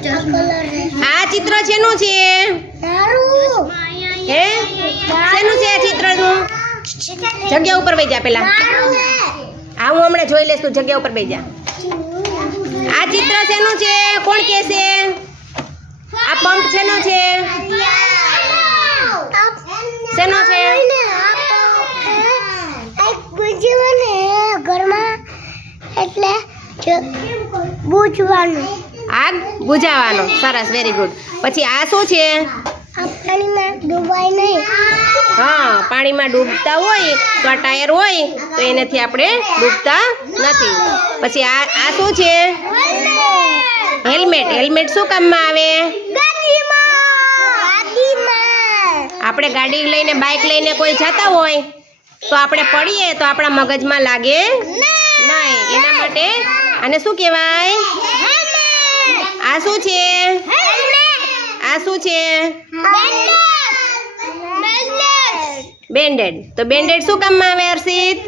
આ ચિત્ર શેનું છે? હે? શેનું છે આ ચિત્રનું? જગ્યા ઉપર બેજા જા પેલા. હા હું હમણાં જોઈ લઈશ તું જગ્યા ઉપર બેજા જા. આ ચિત્ર શેનું છે? કોણ કે છે? આ પંપ શેનો છે? શેનો છે? ઘરમાં એટલે બૂજવાનું આગ બુઝાવવાનો સરસ વેરી ગુડ પછી આ શું છે? હા પાણીમાં ડૂબતા હોય તો આ ટાયર હોય તો એનાથી આપણે ડૂબતા નથી. પછી આ આ શું છે? હેલ્મેટ. હેલ્મેટ શું કામમાં આવે? આપણે ગાડી લઈને બાઇક લઈને કોઈ જતા હોય તો આપણે પડીએ તો આપણા મગજમાં લાગે નહીં. એના માટે આને શું કહેવાય? આ શું છે? આ શું છે? બેન્ડેડ તો બેન્ડેડ શું કામમાં આવે, હર્ષિત?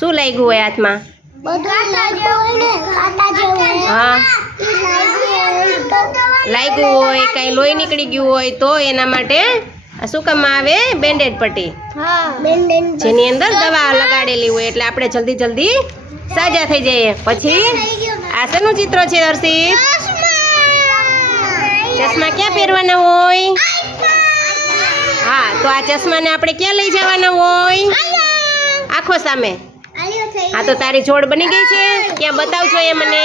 શું લાગ્યું હોય હાથમાં? લાગ્યું હોય, કાંઈ લોહી નીકળી ગયું હોય તો એના માટે આ શું કામ આવે? બેન્ડેડ પટ્ટી. જેની અંદર દવા લગાડેલી હોય એટલે આપણે જલ્દી જલ્દી સાજા થઈ જઈએ. પછી આ શેનું ચિત્ર છે હર્ષિત? ચશ્મા. ક્યાં પહેરવાના હોય? હા તો આ ચશ્માને આપણે ક્યાં લઈ જવાના હોય? આખો સામે. હા તો તારી જોડ બની ગઈ છે. ક્યાં બતાવજો એ મને.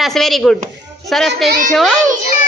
સરસ વેરી ગુડ સરસ કર્યું છે